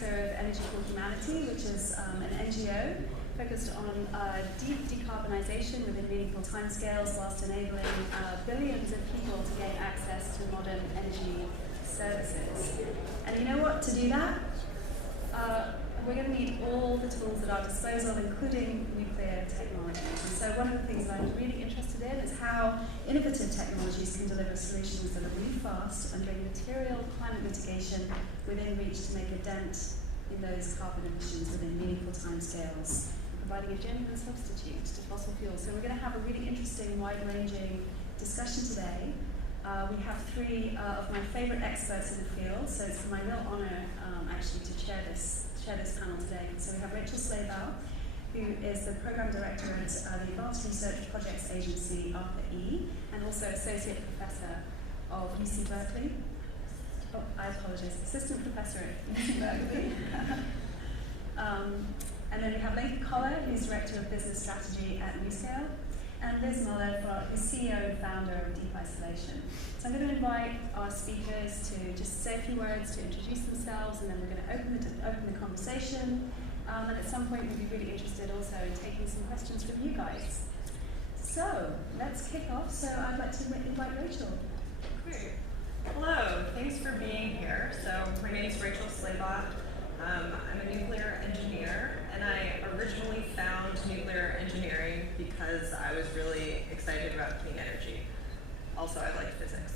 director of Energy for Humanity, which is an NGO focused on deep decarbonization within meaningful timescales whilst enabling billions of people to gain access to modern energy services. And you know what? To do that, we're going to need all the tools at our disposal, including nuclear technologies. And so one of the things that I'm really interested in is how innovative technologies can deliver solutions that are really fast and bring material climate mitigation within reach to make a dent in those carbon emissions within meaningful timescales, providing a genuine substitute to fossil fuels. So we're going to have a really interesting, wide-ranging discussion today. We have three of my favorite experts in the field, so it's my real honor actually to chair this panel today. So we have Rachel Slaybaugh, who is the Program Director at the Advanced Research Projects Agency, ARPA-E, and also Associate Professor of UC Berkeley. Oh, I apologize, Assistant Professor at UC Berkeley. And then we have Lenka Kollar, who's Director of Business Strategy at Nuscale, and Liz Muller, who's CEO and founder of Deep Isolation. So I'm going to invite our speakers to just say a few words to introduce themselves, and then we're going to open the conversation. And at some point, we'd be really interested also in taking some questions from you guys. So let's kick off. So I'd like to invite Rachel. Great. Hello, thanks for being here. So my name is Rachel Slaybaugh. I'm a nuclear engineer, and I originally found nuclear engineering because I was really excited about clean energy. Also, I liked physics.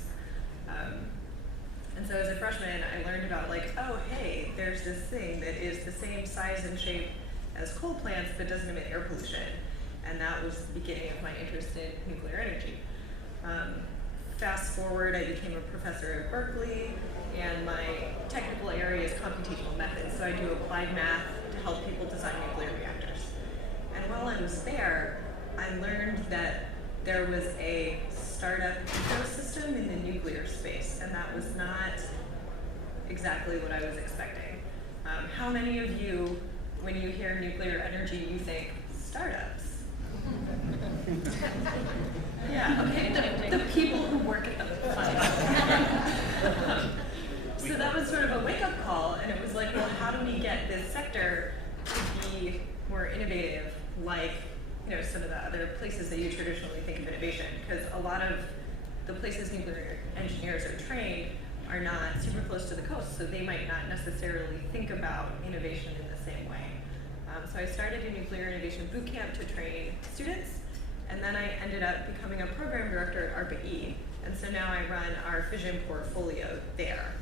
And so as a freshman, I learned about oh, hey, there's this thing that is the same size and shape as coal plants but doesn't emit air pollution. And that was the beginning of my interest in nuclear energy. Fast forward, I became a professor at Berkeley, and my technical area is computational methods. So I do applied math to help people design nuclear reactors. And while I was there, I learned that there was a startup ecosystem in the nuclear space, and that was not exactly what I was expecting. How many of you, when you hear nuclear energy, you think startups? Yeah, okay, the people who work at the plant. So that was sort of a wake-up call, and it was like, well, how do we get this sector to be more innovative, like some of the other places that you traditionally think of innovation? Because a lot of the places nuclear engineers are trained are not super close to the coast, so they might not necessarily think about innovation in the same way. So I started a nuclear innovation boot camp to train students, and then I ended up becoming a program director at ARPA-E, and so now I run our fission portfolio there.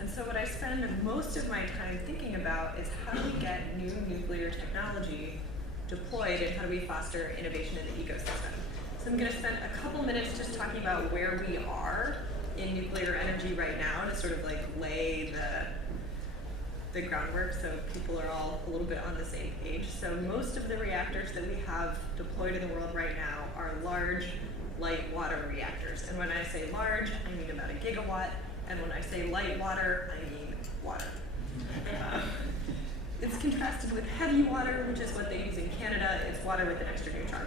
And so what I spend most of my time thinking about is how do we get new nuclear technology deployed, and how do we foster innovation in the ecosystem. So I'm going to spend a couple minutes just talking about where we are in nuclear energy right now to sort of lay the groundwork so people are all a little bit on the same page. So most of the reactors that we have deployed in the world right now are large, light water reactors. And when I say large, I mean about 1 gigawatt. And when I say light water, I mean water. It's contrasted with heavy water, which is what they use in Canada. It's water with an extra neutron.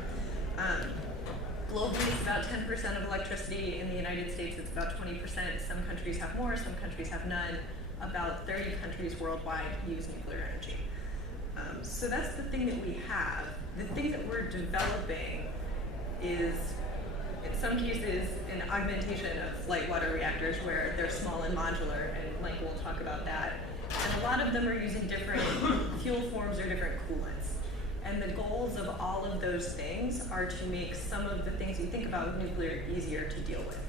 Globally, it's about 10% of electricity. In the United States, it's about 20%. Some countries have more, some countries have none. About 30 countries worldwide use nuclear energy. So that's the thing that we have. The thing that we're developing is, in some cases, an augmentation of light water reactors where they're small and modular, and Lenka will talk about that. And a lot of them are using different fuel forms or different coolants. And the goals of all of those things are to make some of the things you think about with nuclear easier to deal with.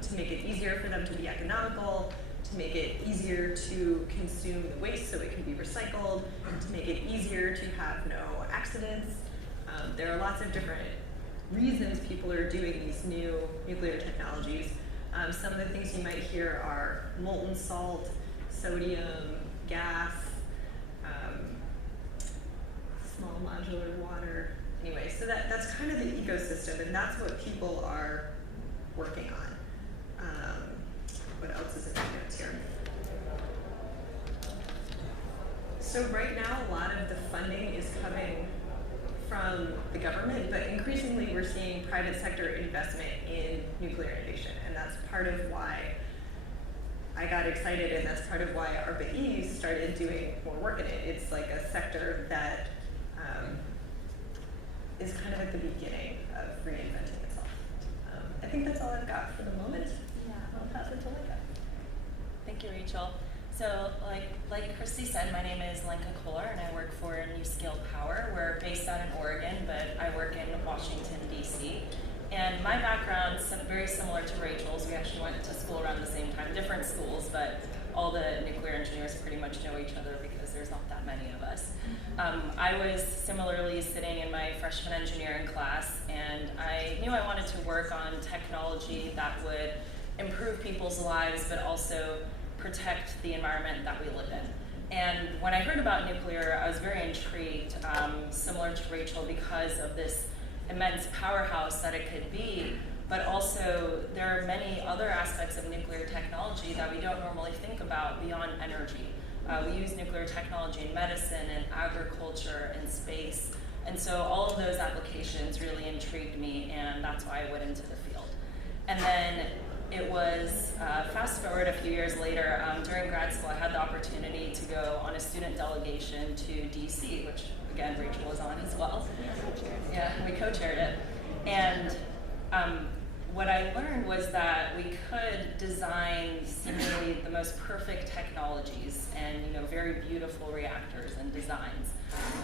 To make it easier for them to be economical, to make it easier to consume the waste so it can be recycled, to make it easier to have no accidents. There are lots of different reasons people are doing these new nuclear technologies. Some of the things you might hear are molten salt, sodium, gas, small modular water. Anyway, so that's kind of the ecosystem, and that's what people are working on. What else is in my notes here? So right now, a lot of the funding is coming from the government, but increasingly we're seeing private sector investment in nuclear innovation, and that's part of why I got excited, and that's part of why ARPA-E started doing more work in it. It's like a sector that is kind of at the beginning of reinventing itself. I think that's all I've got for the moment. Yeah, I'll pass it to Lenka. Thank you, Rachel. So, like Kirsty said, my name is Lenka Kollar, and I work for Nuscale Power. We're based out in Oregon, but I work in Washington, D.C. And my background's very similar to Rachel's. We actually went to school around the same time, different schools, but all the nuclear engineers pretty much know each other because there's not that many of us. I was similarly sitting in my freshman engineering class, and I knew I wanted to work on technology that would improve people's lives, but also protect the environment that we live in. And when I heard about nuclear, I was very intrigued, similar to Rachel, because of this immense powerhouse that it could be, but also there are many other aspects of nuclear technology that we don't normally think about beyond energy. We use nuclear technology in medicine and agriculture and space, and so all of those applications really intrigued me, and that's why I went into the field. And then it was, fast forward a few years later, during grad school, I had the opportunity to go on a student delegation to DC, which again, Rachel was on as well. Yeah, we co-chaired it. And what I learned was that we could design seemingly the most perfect technologies and very beautiful reactors and designs.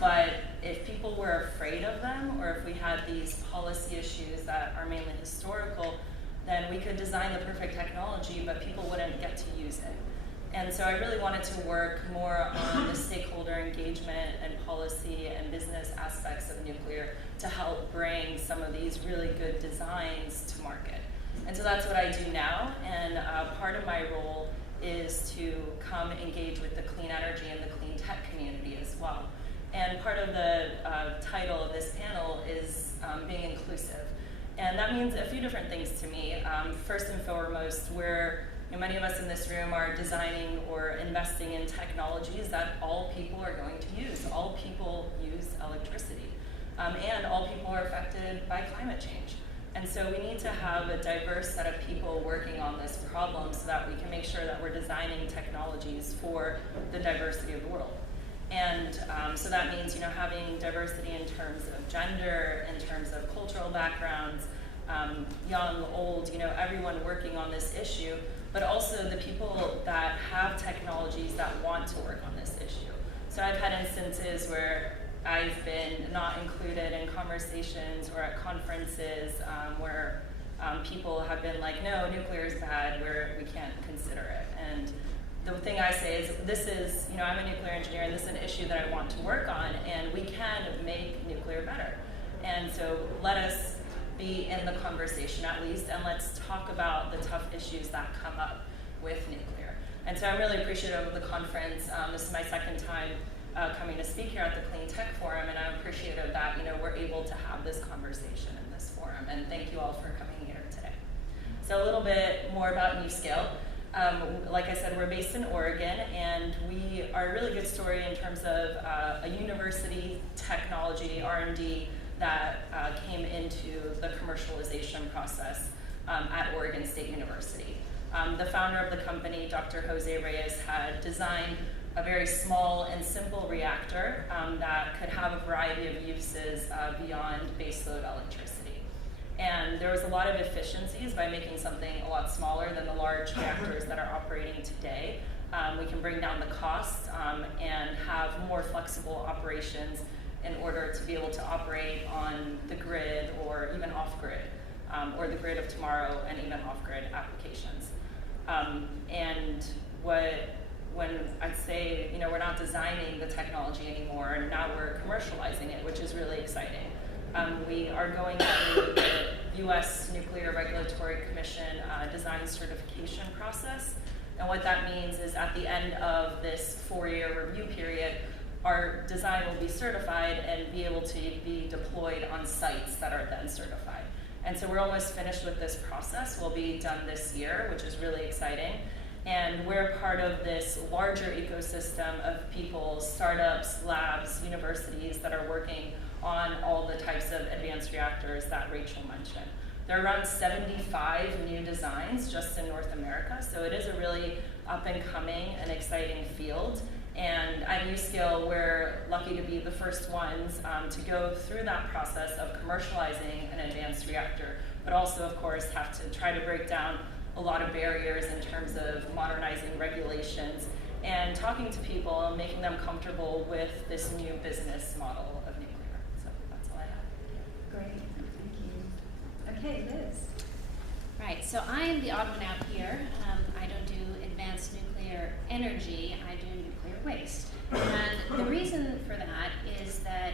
But if people were afraid of them, or if we had these policy issues that are mainly historical, then we could design the perfect technology, but people wouldn't get to use it. And so I really wanted to work more on the stakeholder engagement and policy and business aspects of nuclear to help bring some of these really good designs to market. And so that's what I do now, and part of my role is to come engage with the clean energy and the clean tech community as well. And part of the title of this panel is being inclusive. And that means a few different things to me. First and foremost, many of us in this room are designing or investing in technologies that all people are going to use. All people use electricity, and all people are affected by climate change. And so we need to have a diverse set of people working on this problem so that we can make sure that we're designing technologies for the diversity of the world. And so that means, having diversity in terms of gender, in terms of cultural backgrounds, young, old, everyone working on this issue, but also the people that have technologies that want to work on this issue. So I've had instances where I've been not included in conversations or at conferences where people have been like, no, nuclear is bad, we can't consider it. And the thing I say is, this is, I'm a nuclear engineer, and this is an issue that I want to work on, and we can make nuclear better. And so let us be in the conversation at least, and let's talk about the tough issues that come up with nuclear. And so I'm really appreciative of the conference. This is my second time coming to speak here at the Cleantech Forum, and I'm appreciative that we're able to have this conversation in this forum. And thank you all for coming here today. So a little bit more about Nuscale. Like I said, we're based in Oregon, and we are a really good story in terms of a university technology, R&D, that came into the commercialization process at Oregon State University. The founder of the company, Dr. Jose Reyes, had designed a very small and simple reactor that could have a variety of uses beyond baseload electricity. And there was a lot of efficiencies by making something a lot smaller than the large reactors that are operating today. We can bring down the costs and have more flexible operations in order to be able to operate on the grid or even off-grid, or the grid of tomorrow and even off-grid applications. And when I'd say, we're not designing the technology anymore, and now we're commercializing it, which is really exciting. We are going through the U.S. Nuclear Regulatory Commission design certification process. And what that means is at the end of this 4-year review period, our design will be certified and be able to be deployed on sites that are then certified. And so we're almost finished with this process. We'll be done this year, which is really exciting. And we're part of this larger ecosystem of people, startups, labs, universities that are working on all the types of advanced reactors that Rachel mentioned. There are around 75 new designs just in North America, so it is a really up and coming and exciting field. And at Nuscale, we're lucky to be the first ones to go through that process of commercializing an advanced reactor, but also, of course, have to try to break down a lot of barriers in terms of modernizing regulations and talking to people and making them comfortable with this new business model of nuclear. So that's all I have. Great, thank you. Okay, Liz. Right, so I'm the odd one out here. I don't do advanced nuclear energy, I do nuclear waste. And the reason for that is that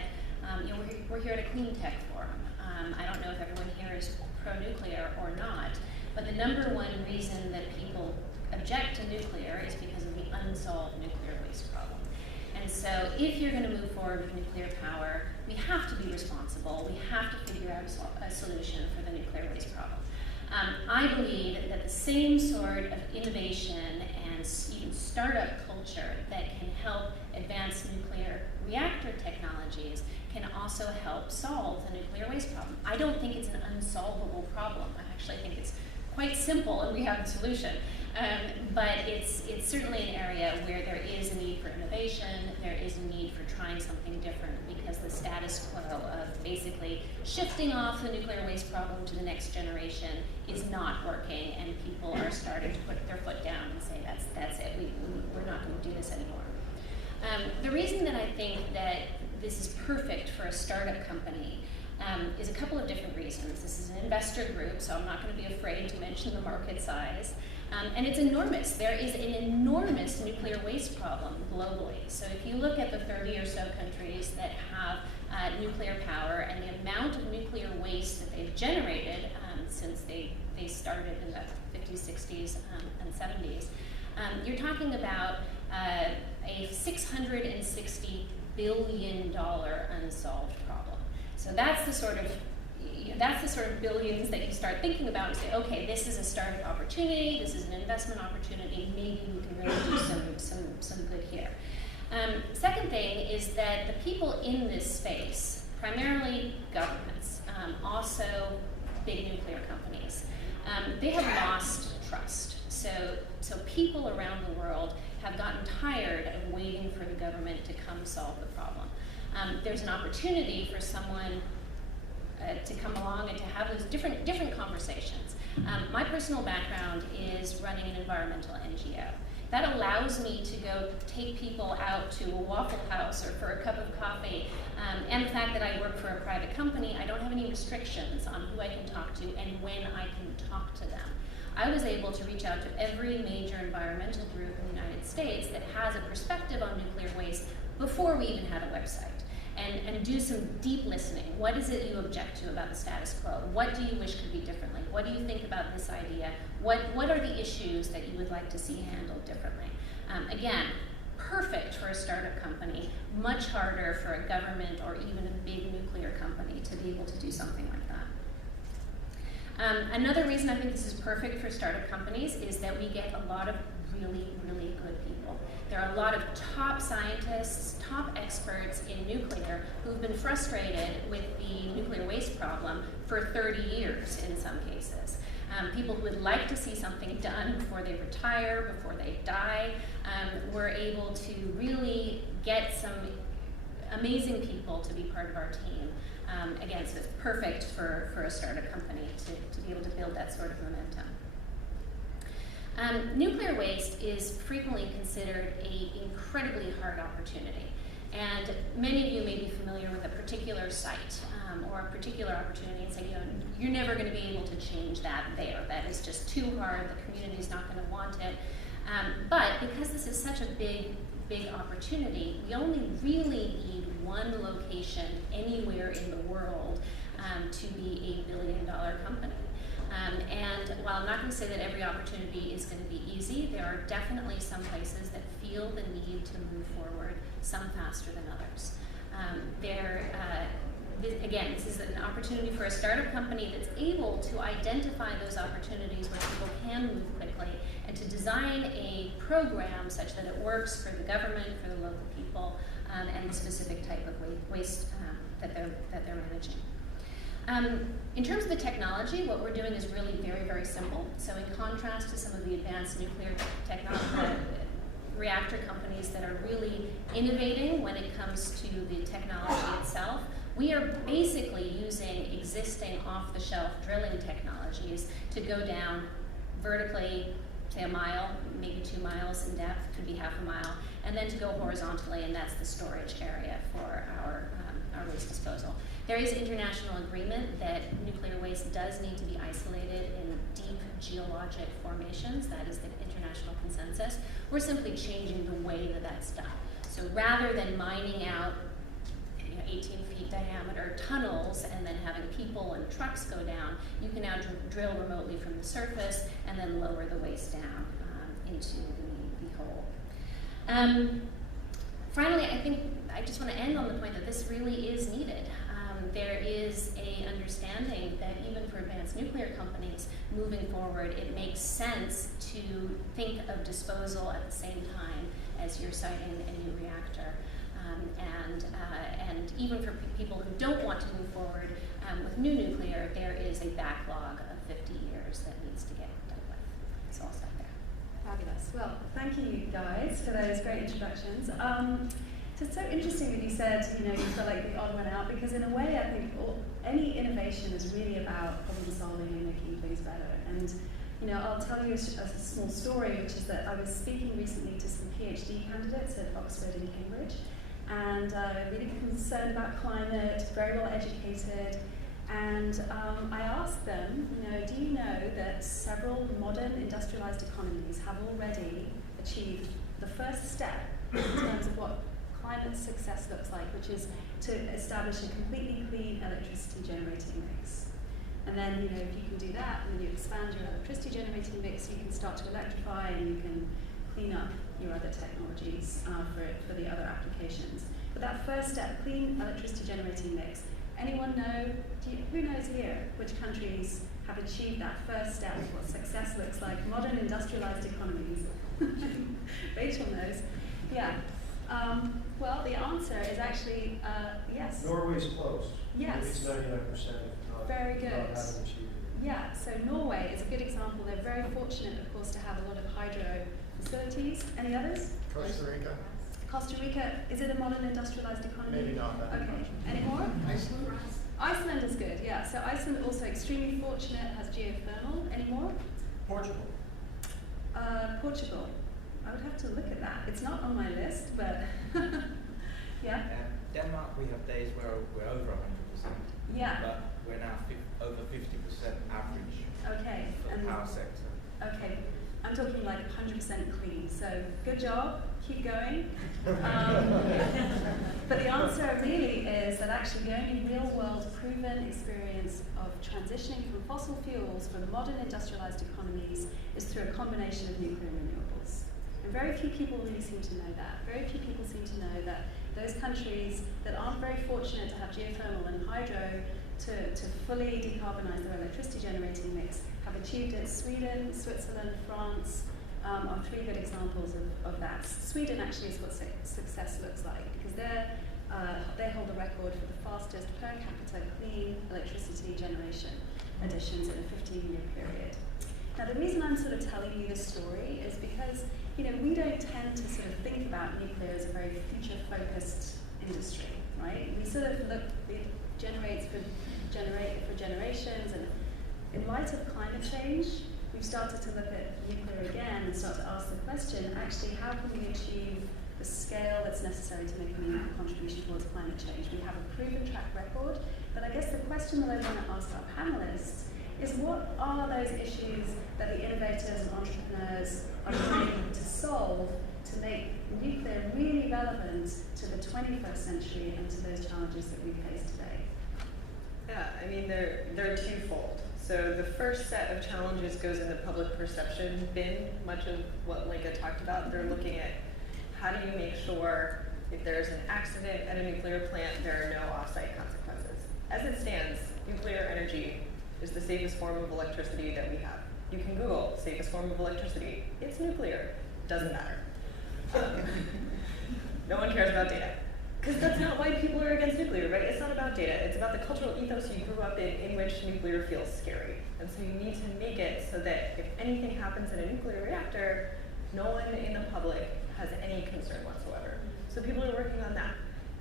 we're here at a Cleantech forum. I don't know if everyone here is pro-nuclear or not, but the number one reason that people object to nuclear is because of the unsolved nuclear waste problem. And so if you're going to move forward with nuclear power, we have to be responsible. We have to figure out a solution for the nuclear waste problem. I believe that the same sort of innovation and even startup culture that can help advance nuclear reactor technologies can also help solve the nuclear waste problem. I don't think it's an unsolvable problem. I actually think it's quite simple and we have a solution. But it's certainly an area where there is a need for innovation, there is a need for trying something different, because the status quo of basically shifting off the nuclear waste problem to the next generation is not working, and people are starting to put their foot down and say, that's it, we're not going to do this anymore. The reason that I think that this is perfect for a startup company is a couple of different reasons. This is an investor group, so I'm not going to be afraid to mention the market size. And it's enormous. There is an enormous nuclear waste problem globally. So if you look at the 30 or so countries that have nuclear power and the amount of nuclear waste that they've generated since they started in the 50s, 60s, and 70s, you're talking about a $660 billion unsolved problem. So that's the sort of billions that you start thinking about and say, okay, this is a startup opportunity, this is an investment opportunity, maybe we can really do some good here. Second thing is that the people in this space, primarily governments, also big nuclear companies, they have lost trust. So people around the world have gotten tired of waiting for the government to come solve the problem. There's an opportunity for someone to come along and to have those different conversations. My personal background is running an environmental NGO. That allows me to go take people out to a Waffle House or for a cup of coffee. And the fact that I work for a private company, I don't have any restrictions on who I can talk to and when I can talk to them. I was able to reach out to every major environmental group in the United States that has a perspective on nuclear waste before we even had a website. And do some deep listening. What is it you object to about the status quo? What do you wish could be differently? What do you think about this idea? What are the issues that you would like to see handled differently? Again, perfect for a startup company, much harder for a government or even a big nuclear company to be able to do something like that. Another reason I think this is perfect for startup companies is that we get a lot of really, really good people. There are a lot of top scientists, top experts in nuclear who've been frustrated with the nuclear waste problem for 30 years in some cases. People who would like to see something done before they retire, before they die. We're able to really get some amazing people to be part of our team. Again, so it's perfect for a startup company to be able to build that sort of momentum. Nuclear waste is frequently considered an incredibly hard opportunity. And many of you may be familiar with a particular site or a particular opportunity and say, you're never going to be able to change that there. That is just too hard. The community is not going to want it. But because this is such a big opportunity, we only really need one location anywhere in the world to be a billion-dollar company. And while I'm not going to say that every opportunity is going to be easy, there are definitely some places that feel the need to move forward, some faster than others. Again, this is an opportunity for a startup company that's able to identify those opportunities where people can move quickly and to design a program such that it works for the government, for the local people, and the specific type of waste that they're managing. In terms of the technology, what we're doing is really very, very simple. So in contrast to some of the advanced nuclear reactor companies that are really innovating when it comes to the technology itself, we are basically using existing off-the-shelf drilling technologies to go down vertically, say a mile, maybe 2 miles in depth, could be half a mile, and then to go horizontally, and that's the storage area for our waste disposal. There is international agreement that nuclear waste does need to be isolated in deep geologic formations. That is the international consensus. We're simply changing the way that that's done. So rather than mining out 18 feet diameter tunnels and then having people and trucks go down, you can now drill remotely from the surface and then lower the waste down into the hole. Finally, I think I just want to end on the point that this really is needed. There is an understanding that even for advanced nuclear companies moving forward, it makes sense to think of disposal at the same time as you're siting a new reactor. And even for people who don't want to move forward with new nuclear, there is a backlog of 50 years that needs to get dealt with. So I'll stop there. Fabulous. Well, thank you guys for those great introductions. So it's so interesting that you said, you feel like the odd one out, because in a way I think any innovation is really about problem solving and making things better. And I'll tell you a small story, which is that I was speaking recently to some PhD candidates at Oxford and Cambridge, and really concerned about climate, very well educated, and I asked them, do you know that several modern industrialized economies have already achieved the first step in terms of what climate success looks like, which is to establish a completely clean electricity generating mix. And then, if you can do that, and then you expand your electricity generating mix, you can start to electrify and you can clean up your other technologies for the other applications. But that first step, clean electricity generating mix, anyone know, who knows here, which countries have achieved that first step, what success looks like, modern industrialized economies? Rachel knows. Yeah. Well, the answer is actually yes. Norway's close. Yes. It's 99%. Very good. Not having achieved it. Yeah, so Norway is a good example. They're very fortunate, of course, to have a lot of hydro facilities. Any others? Costa Rica. Costa Rica, is it a modern industrialized economy? Maybe not. Okay. Any more? Iceland. Iceland is good, yeah. So Iceland also extremely fortunate, has geothermal. Any more? Portugal. Portugal. I would have to look at that. It's not on my list, but yeah. Denmark, we have days where we're over 100%. Yeah. But we're now over 50% average Okay. for the power sector. Okay. I'm talking like 100% clean. So good job. Keep going. But the answer really is that actually the only real-world proven experience of transitioning from fossil fuels for the modern industrialized economies is through a combination of nuclear and renewables. And very few people really seem to know that. Very few people seem to know that those countries that aren't very fortunate to have geothermal and hydro to fully decarbonize their electricity generating mix have achieved it. Sweden, Switzerland, France are three good examples of that. Sweden actually is what success looks like, because they hold the record for the fastest per capita clean electricity generation additions in a 15-year period. Now the reason I'm sort of telling you this story is because we don't tend to sort of think about nuclear as a very future-focused industry, right? We sort of look, it generates for generations, and in light of climate change, we've started to look at nuclear again and start to ask the question, actually, how can we achieve the scale that's necessary to make a meaningful contribution towards climate change? We have a proven track record, but I guess the question that I want to ask our panelists is, what are those issues that the innovators and entrepreneurs are trying to solve to make nuclear really relevant to the 21st century and to those challenges that we face today? Yeah, I mean, they're twofold. So the first set of challenges goes in the public perception bin, much of what Lenka talked about. They're looking at how do you make sure if there's an accident at a nuclear plant, there are no off-site consequences. As it stands, nuclear energy is the safest form of electricity that we have. You can Google safest form of electricity. It's nuclear. Doesn't matter. No one cares about data. Because that's not why people are against nuclear, right? It's not about data. It's about the cultural ethos you grew up in which nuclear feels scary. And so you need to make it so that if anything happens in a nuclear reactor, no one in the public has any concern whatsoever. So people are working on that.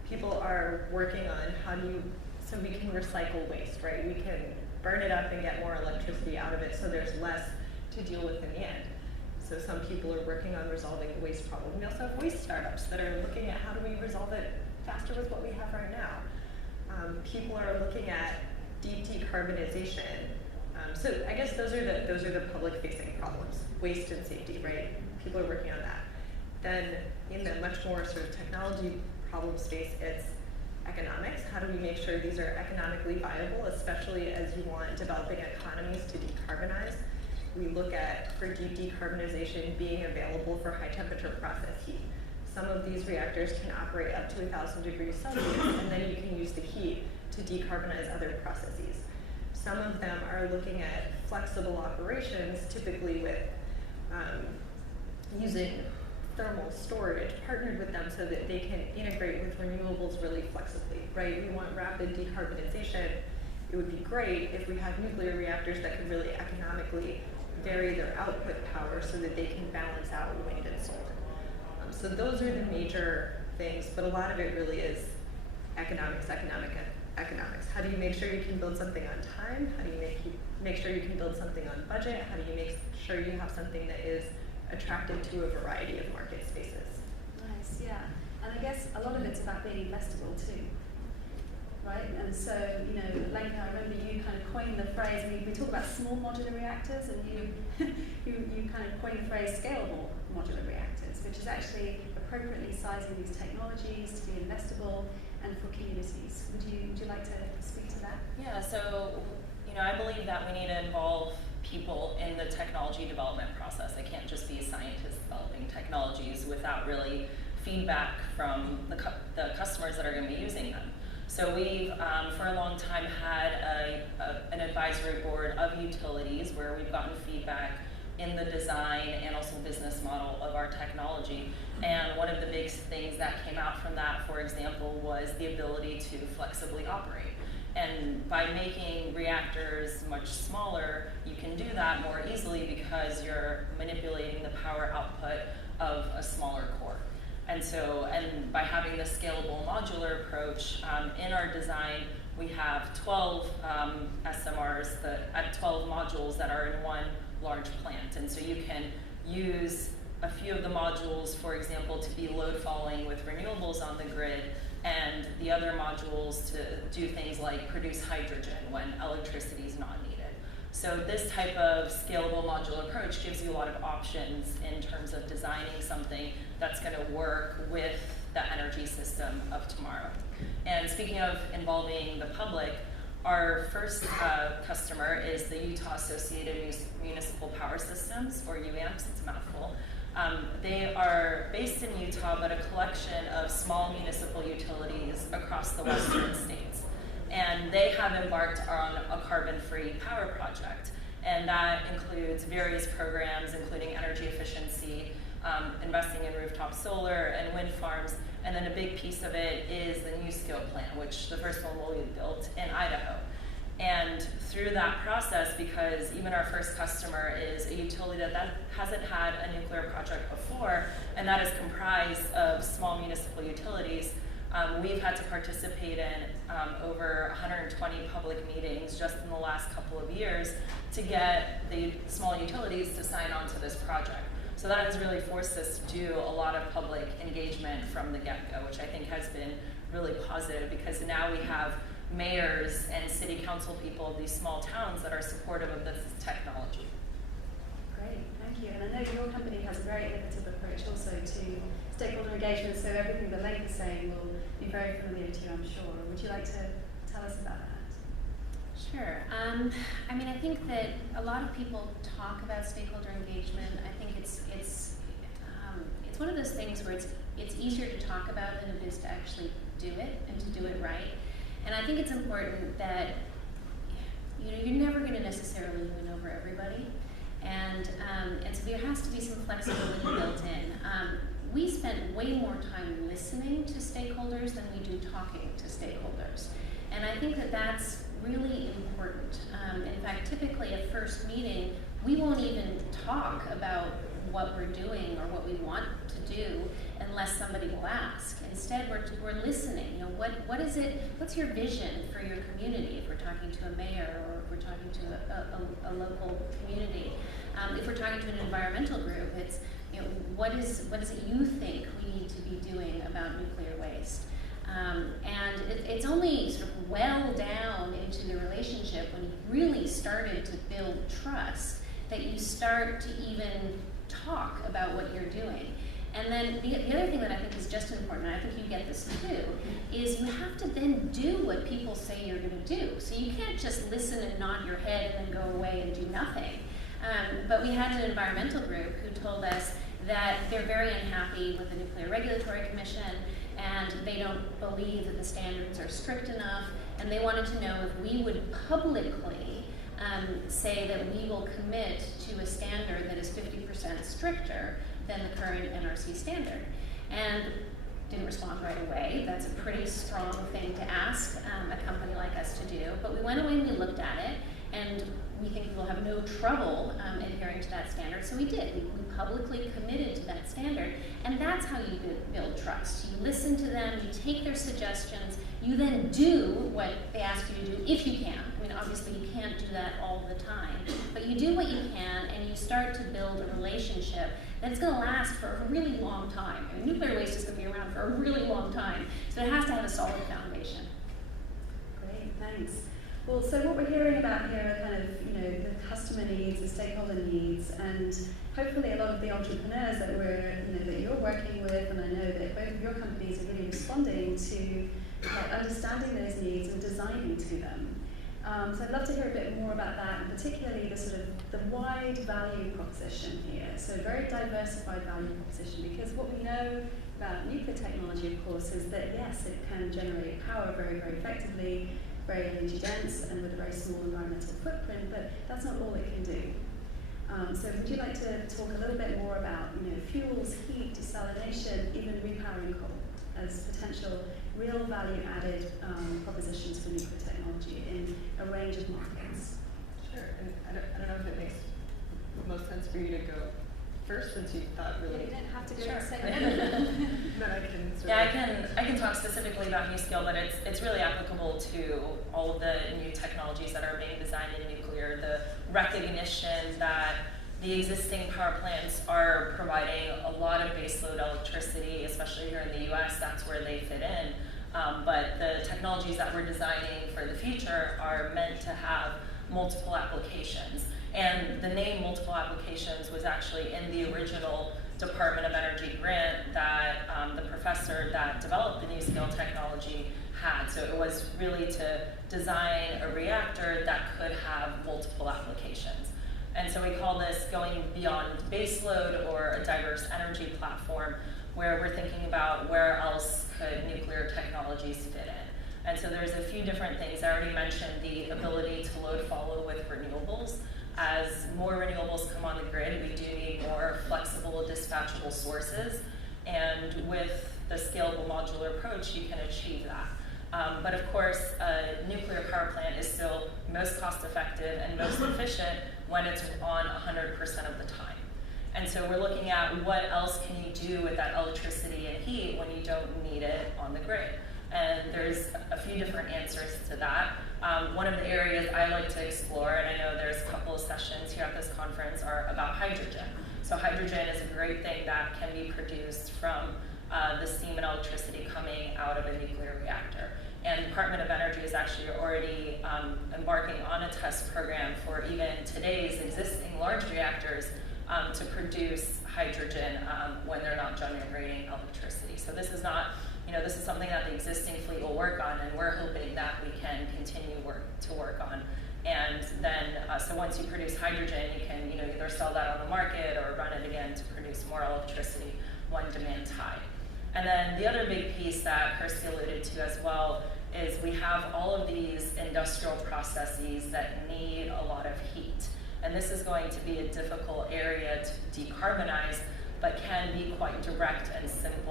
People are working on so we can recycle waste, right? We can burn it up and get more electricity out of it so there's less to deal with in the end. So some people are working on resolving the waste problem. We also have waste startups that are looking at how do we resolve it faster with what we have right now. People are looking at deep decarbonization. So I guess those are the public-facing problems, waste and safety, right? People are working on that. Then in the much more sort of technology problem space, it's economics. How do we make sure these are economically viable, especially as you want developing economies to decarbonize? We look at, for deep decarbonization, being available for high temperature process heat. Some of these reactors can operate up to 1,000 degrees Celsius, and then you can use the heat to decarbonize other processes. Some of them are looking at flexible operations, typically with using thermal storage partnered with them so that they can integrate with renewables really flexibly, right? We want rapid decarbonization. It would be great if we had nuclear reactors that could really economically vary their output power so that they can balance out wind and solar. So those are the major things, but a lot of it really is economics. How do you make sure you can build something on time? How do you make sure you can build something on budget? How do you make sure you have something that is attractive to a variety of market spaces? Nice, yeah. And I guess a lot of it's about being investable too, right? And so, you know, Lenka, I remember you kind of coined the phrase, we talk about small modular reactors, and you kind of coined the phrase scalable modular reactors, which is actually appropriately sizing these technologies to be investable and for communities. Would you like to speak to that? Yeah, so, you know, I believe that we need to involve people in the technology development process. I can't just be scientists developing technologies without really feedback from the customers that are going to be using them. So we've, for a long time, had an advisory board of utilities where we've gotten feedback in the design and also business model of our technology. And one of the big things that came out from that, for example, was the ability to flexibly operate. And by making reactors much smaller, you can do that more easily because you're manipulating the power output of a smaller core. And so, and by having the scalable modular approach in our design, we have 12 SMRs, 12 modules that are in one large plant. And so you can use a few of the modules, for example, to be load following with renewables on the grid, and the other modules to do things like produce hydrogen when electricity is not needed. So this type of scalable modular approach gives you a lot of options in terms of designing something that's going to work with the energy system of tomorrow. And speaking of involving the public, our first customer is the Utah Associated Municipal Power Systems, or UAMPS, it's a mouthful. They are based in Utah, but a collection of small municipal utilities across the western states. And they have embarked on a carbon-free power project. And that includes various programs, including energy efficiency, investing in rooftop solar and wind farms. And then a big piece of it is the Nuscale plant, which the first one will be built in Idaho. And through that process, because even our first customer is a utility that hasn't had a nuclear project before, and that is comprised of small municipal utilities, we've had to participate in over 120 public meetings just in the last couple of years to get the small utilities to sign on to this project. So that has really forced us to do a lot of public engagement from the get-go, which I think has been really positive, because now we have mayors and city council people of these small towns that are supportive of this technology. Great, thank you. And I know your company has a very innovative approach also to stakeholder engagement, so everything that Lenka is saying will be very familiar to you, I'm sure. Would you like to tell us about that? Sure. I mean, I think that a lot of people talk about stakeholder engagement. I think it's one of those things where it's easier to talk about than it is to actually do it and to do it right. And I think it's important that you're never going to necessarily win over everybody, and so there has to be some flexibility built in. We spent way more time listening to stakeholders than we do talking to stakeholders. And I think that that's really important. In fact, typically at first meeting, we won't even talk about what we're doing or what we want to do unless somebody will ask. Instead, we're listening. You know, what is it? What's your vision for your community? If we're talking to a mayor or if we're talking to a local community, if we're talking to an environmental group, it's, you know, what is it you think we need to be doing about nuclear waste? And it's only sort of well down into the relationship when you really started to build trust that you start to even talk about what you're doing. And then the other thing that I think is just as important, and I think you get this too, is you have to then do what people say you're going to do. So you can't just listen and nod your head and then go away and do nothing. But we had an environmental group who told us that they're very unhappy with the Nuclear Regulatory Commission, and they don't believe that the standards are strict enough, and they wanted to know if we would publicly say that we will commit to a standard that is 50% stricter than the current NRC standard. And didn't respond right away. That's a pretty strong thing to ask a company like us to do. But we went away and we looked at it, and we think we will have no trouble adhering to that standard. So we did. We publicly committed to that standard. And that's how you build trust. You listen to them, you take their suggestions, you then do what they ask you to do, if you can. I mean, obviously you can't do that all the time. But you do what you can, and you start to build a relationship that's going to last for a really long time. I mean, nuclear waste is going to be around for a really long time. So it has to have a solid foundation. Great, thanks. Well, so what we're hearing about here are kind of, you know, the customer needs, the stakeholder needs, and hopefully a lot of the entrepreneurs that that you're working with, and I know that both of your companies are really responding to understanding those needs and designing to them. So I'd love to hear a bit more about that, and particularly the sort of the wide value proposition here. So very diversified value proposition, because what we know about nuclear technology, of course, is that yes, it can generate power very, very effectively, very energy dense, and with a very small environmental footprint, but that's not all it can do. So would you like to talk a little bit more about, you know, fuels, heat, desalination, even repowering coal as potential real value-added propositions for nuclear technology in a range of markets? Sure, and I don't know if it makes most sense for you to go first, since you thought really. You don't have to go Sure. second. But I can sort Yeah, I can talk specifically about Nuscale, but it's really applicable to all of the new technologies that are being designed in nuclear. The recognition that the existing power plants are providing a lot of baseload electricity, especially here in the US, that's where they fit in. But the technologies that we're designing for the future are meant to have multiple applications. And the name multiple applications was actually in the original Department of Energy grant that the professor that developed the Nuscale technology had. So it was really to design a reactor that could have multiple applications. And so we call this going beyond baseload, or a diverse energy platform, where we're thinking about where else could nuclear technologies fit in. And so there's a few different things. I already mentioned the ability to load follow with renewables. As more renewables come on the grid, we do need more flexible, dispatchable sources. And with the scalable modular approach, you can achieve that. But of course, a nuclear power plant is still most cost effective and most efficient when it's on 100% of the time. And so we're looking at what else can you do with that electricity and heat when you don't need it on the grid. And there's a few different answers to that. One of the areas I like to explore, and I know there's a couple of sessions here at this conference, are about hydrogen. So hydrogen is a great thing that can be produced from the steam and electricity coming out of a nuclear reactor. And the Department of Energy is actually already embarking on a test program for even today's existing large reactors to produce hydrogen when they're not generating electricity. So this is not, this is something that the existing fleet will work on, and we're hoping that we can continue to work on. And then, so once you produce hydrogen, you can either sell that on the market or run it again to produce more electricity when demand's high. And then the other big piece that Kirsty alluded to as well is we have all of these industrial processes that need a lot of heat. And this is going to be a difficult area to decarbonize, but can be quite direct and simple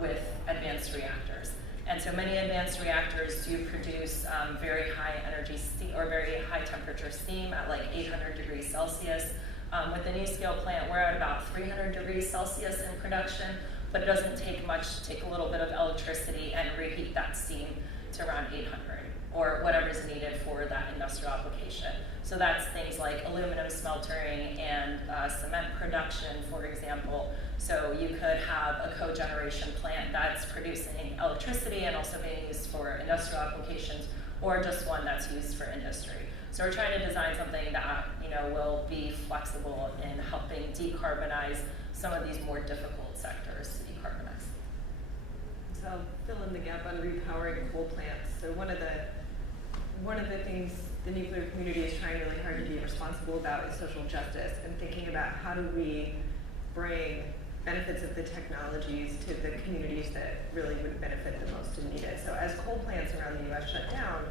with advanced reactors. And so many advanced reactors do produce very high energy steam, or very high temperature steam at like 800 degrees Celsius. With the Nuscale plant, we're at about 300 degrees Celsius in production, but it doesn't take much to take a little bit of electricity and reheat that steam to around 800, or whatever's needed for that industrial application. So that's things like aluminum smeltering and cement production, for example. So you could have a cogeneration plant that's producing electricity and also being used for industrial applications, or just one that's used for industry. So we're trying to design something that will be flexible in helping decarbonize some of these more difficult sectors to decarbonize. So I'll fill in the gap on repowering coal plants. So one of the things the nuclear community is trying really hard to be responsible about is social justice, and thinking about how do we bring benefits of the technologies to the communities that really would benefit the most and need it. So as coal plants around the US shut down,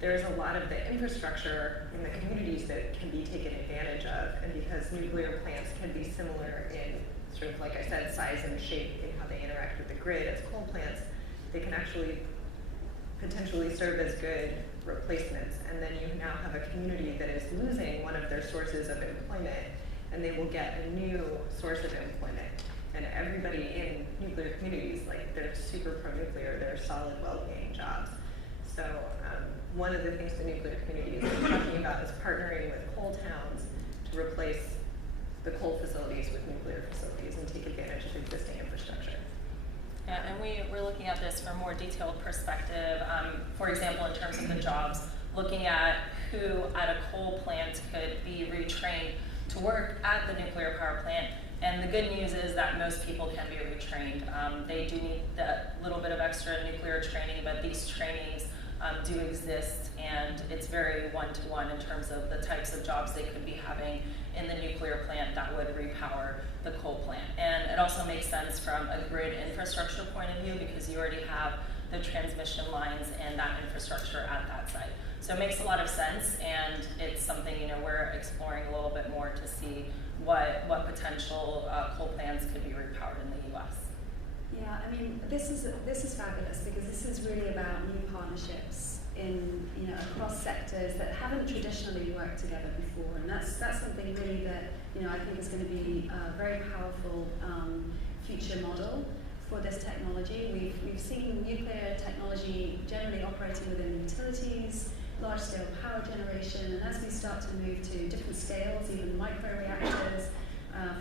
there's a lot of the infrastructure in the communities that can be taken advantage of, and because nuclear plants can be similar in sort of, like I said, size and shape in how they interact with the grid as coal plants, they can actually potentially serve as good replacements. And then you now have a community that is losing one of their sources of employment, and they will get a new source of employment. And everybody in nuclear communities, like, they're super pro-nuclear, they're solid, well-paying jobs. So one of the things the nuclear community is talking about is partnering with coal towns to replace the coal facilities with nuclear facilities and take advantage of existing infrastructure. Yeah, and we're looking at this from a more detailed perspective. For example, in terms of the jobs, looking at who at a coal plant could be retrained to work at the nuclear power plant. And the good news is that most people can be retrained. They do need that little bit of extra nuclear training, but these trainings do exist, and it's very one-to-one in terms of the types of jobs they could be having in the nuclear plant that would repower the coal plant. And it also makes sense from a grid infrastructure point of view, because you already have the transmission lines and that infrastructure at that site. So it makes a lot of sense, and it's something we're exploring a little bit more to see what potential coal plants could be repowered in the U.S. Yeah, I mean, this is fabulous, because this is really about new partnerships in across sectors that haven't traditionally worked together before, and that's something really that I think is going to be a very powerful future model for this technology. We've seen nuclear technology generally operating within utilities, large-scale power generation, and as we start to move to different scales, even micro-reactors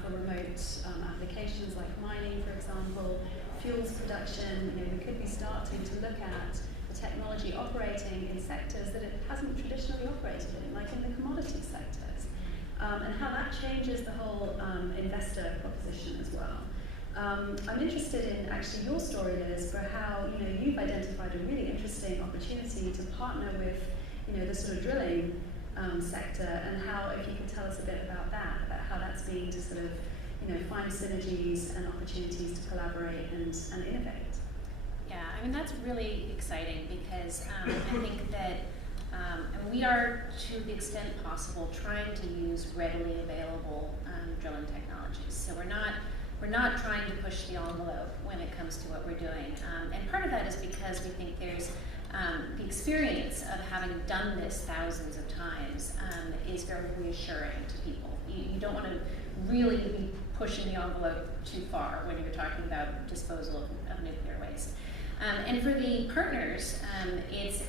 for remote applications like mining, for example, fuels production, we could be starting to look at the technology operating in sectors that it hasn't traditionally operated in, like in the commodity sectors, and how that changes the whole investor proposition as well. I'm interested in actually your story, Liz, for how you've identified a really interesting opportunity to partner with the sort of drilling sector, and how, if you could tell us a bit about how that's being to sort of find synergies and opportunities to collaborate and innovate. Yeah, I mean, that's really exciting, because I think that we are, to the extent possible, trying to use readily available drilling technologies. So we're not trying to push the envelope when it comes to what we're doing. And part of that is because we think there's the experience of having done this thousands of times is very reassuring to people. You don't want to really be pushing the envelope too far when you're talking about disposal of nuclear waste. And for the partners, it's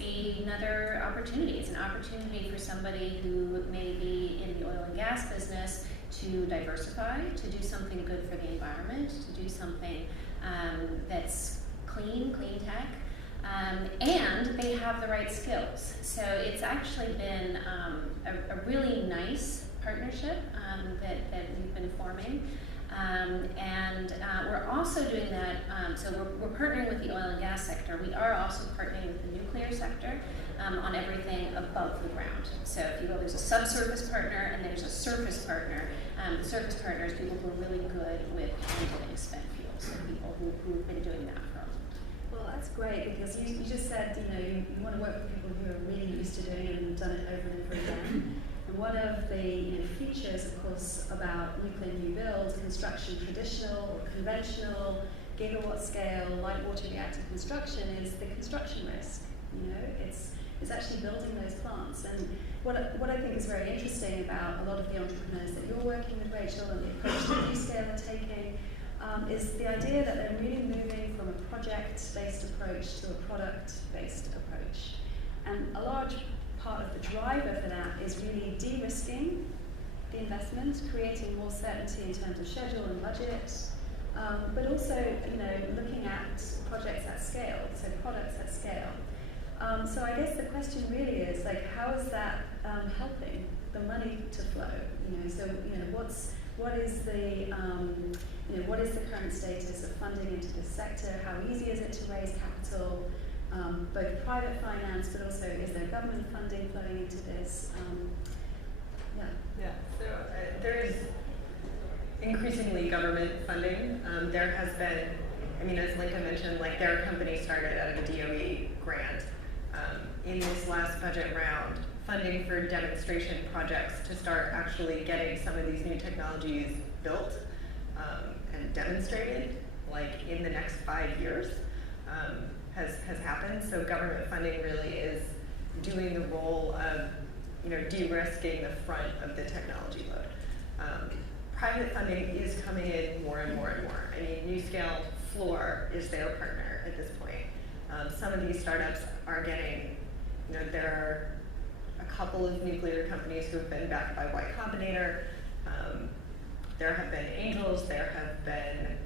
another opportunity. It's an opportunity for somebody who may be in the oil and gas business to diversify, to do something good for the environment, to do something that's clean tech, and they have the right skills. So it's actually been a really nice partnership that we've been forming. And we're also doing that, so we're partnering with the oil and gas sector. We are also partnering with the nuclear sector on everything above the ground. So if you will, there's a subsurface partner and there's a surface partner. The surface partner is people who are really good with handling spent fuels, so people who've been doing that for a long time. Well, that's great, because you just said you want to work with people who are really used to doing it and have done it over and over again. And one of the features, of course, about nuclear new build construction, traditional or conventional, gigawatt scale light water reactor construction is the construction risk. You know, it's actually building those plants. And what I think is very interesting about a lot of the entrepreneurs that you're working with, Rachel, and the approach that Nuscale are taking, is the idea that they're really moving from a project-based approach to a product-based approach. And a large part of the driver for that is really de-risking the investment, creating more certainty in terms of schedule and budget, but also, you know, looking at projects at scale, so products at scale. So I guess the question really is, like, how is that helping the money to flow? You know, so, you know, what is the current status of funding into this sector? How easy is it to raise capital, both private finance, but also is there government funding flowing into this? Yeah, so there is increasingly government funding. There has been, I mean, as Lenka mentioned, like their company started out of a DOE grant. In this last budget round, funding for demonstration projects to start actually getting some of these new technologies built and demonstrated, like in the next 5 years, has happened. So government funding really is doing the role of, you know, de-risking the front of the technology load. Private funding is coming in more and more and more. I mean, Nuscale Floor is their partner at this point. Some of these startups are getting, you know, there are a couple of nuclear companies who have been backed by Y Combinator. There have been angels, there have been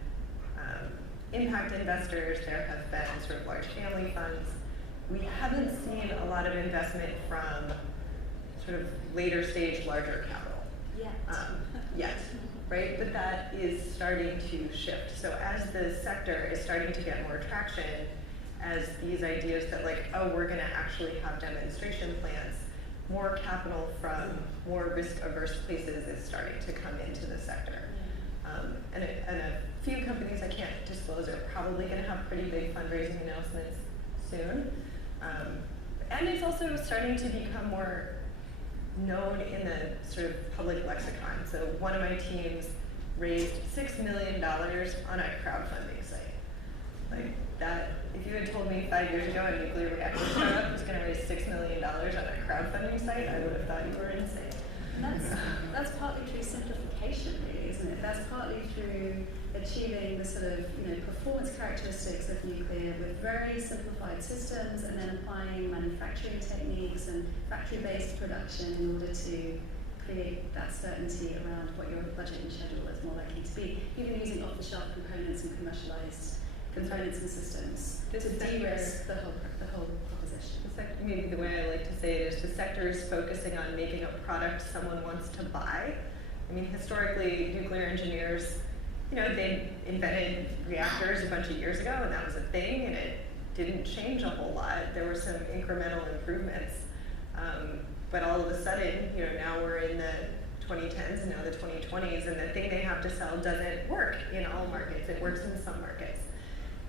impact investors, there have been sort of large family funds. We haven't seen a lot of investment from sort of later stage, larger capital. Yet, right? But that is starting to shift. So as the sector is starting to get more traction, as these ideas that like, oh, we're gonna actually have demonstration plants, more capital from more risk-averse places is starting to come into the sector. And a few companies I can't disclose are probably gonna have pretty big fundraising announcements soon. And it's also starting to become more known in the sort of public lexicon. So one of my teams raised $6 million on a crowdfunding site. Like that, if you had told me 5 years ago a nuclear reactor startup was going to raise $6 million on a crowdfunding site, I would have thought you were insane. That's partly through simplification, really, isn't it? That's partly through achieving the sort of, you know, performance characteristics of nuclear with very simplified systems, and then applying manufacturing techniques and factory-based production in order to create that certainty around what your budget and schedule is more likely to be, even using off-the-shelf components and commercialized components and systems to de-risk the whole proposition. Maybe the way I like to say it is the sector is focusing on making a product someone wants to buy. I mean, historically, nuclear engineers, you know, they invented reactors a bunch of years ago, and that was a thing, and it didn't change a whole lot. There were some incremental improvements, but all of a sudden, you know, now we're in the 2010s and now the 2020s, and the thing they have to sell doesn't work in all markets. It works in some markets.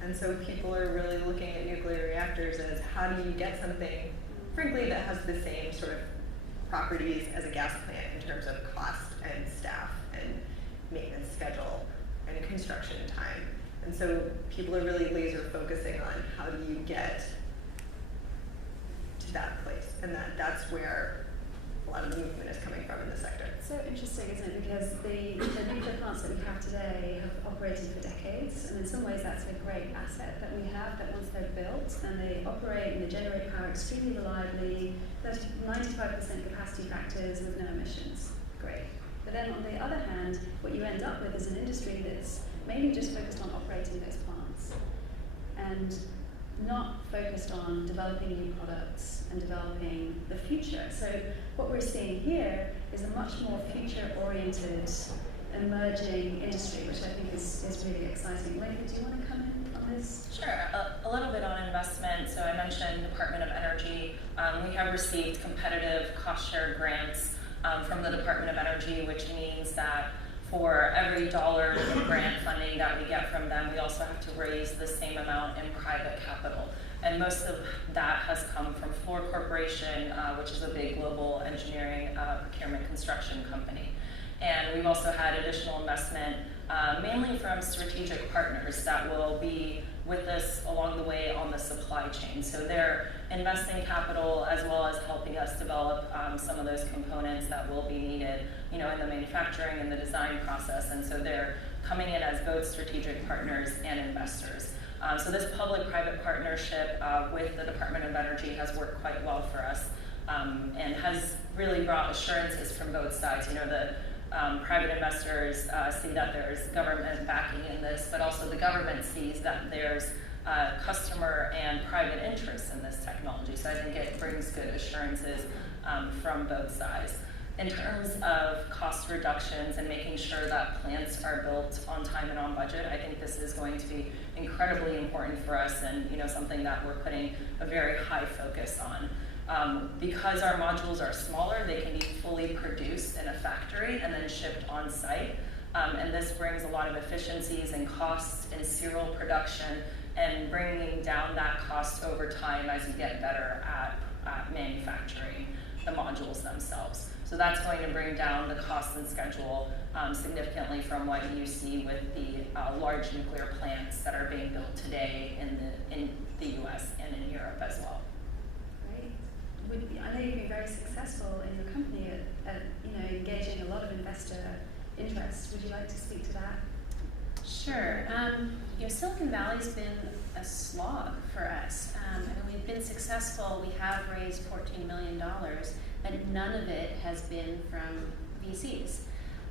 And so people are really looking at nuclear reactors as how do you get something, frankly, that has the same sort of properties as a gas plant in terms of cost and staff and maintenance schedule and construction time. And so people are really laser focusing on how do you get to that place. And that's where a lot of the movement is coming from in the sector. So interesting, isn't it? Because the nuclear plants that we have today have operated for decades, and in some ways that's a great asset that we have, that once they're built and they operate and they generate power extremely reliably, there's 95% capacity factors with no emissions. Great. But then on the other hand, what you end up with is an industry that's mainly just focused on operating those plants and not focused on developing new products and developing the future. So what we're seeing here is a much more future-oriented, emerging industry, which I think is really exciting. Lenka, do you want to come in on this? Sure, a little bit on investment. So I mentioned Department of Energy. We have received competitive cost-share grants from the Department of Energy, which means that for every dollar of grant funding that we get from them, we also have to raise the same amount in private capital. And most of that has come from Fluor Corporation, which is a big global engineering procurement construction company. And we've also had additional investment mainly from strategic partners that will be with us along the way on the supply chain. So they're investing capital as well as helping us develop some of those components that will be needed, in the manufacturing and the design process. And so they're coming in as both strategic partners and investors. So this public-private partnership with the Department of Energy has worked quite well for us and has really brought assurances from both sides. The private investors see that there's government backing in this, but also the government sees that there's customer and private interest in this technology. So I think it brings good assurances from both sides. In terms of cost reductions and making sure that plants are built on time and on budget, I think this is going to be incredibly important for us and something that we're putting a very high focus on. Because our modules are smaller, they can be fully produced in a factory and then shipped on site. And this brings a lot of efficiencies and costs in serial production and bringing down that cost over time as you get better at manufacturing the modules themselves. So that's going to bring down the cost and schedule significantly from what you see with the large nuclear plants that are being built today in the US and in Europe as well. I know you've been very successful in your company at engaging a lot of investor interest. Would you like to speak to that? Sure. Silicon Valley's been a slog for us. We've been successful. We have raised $14 million, but none of it has been from VCs.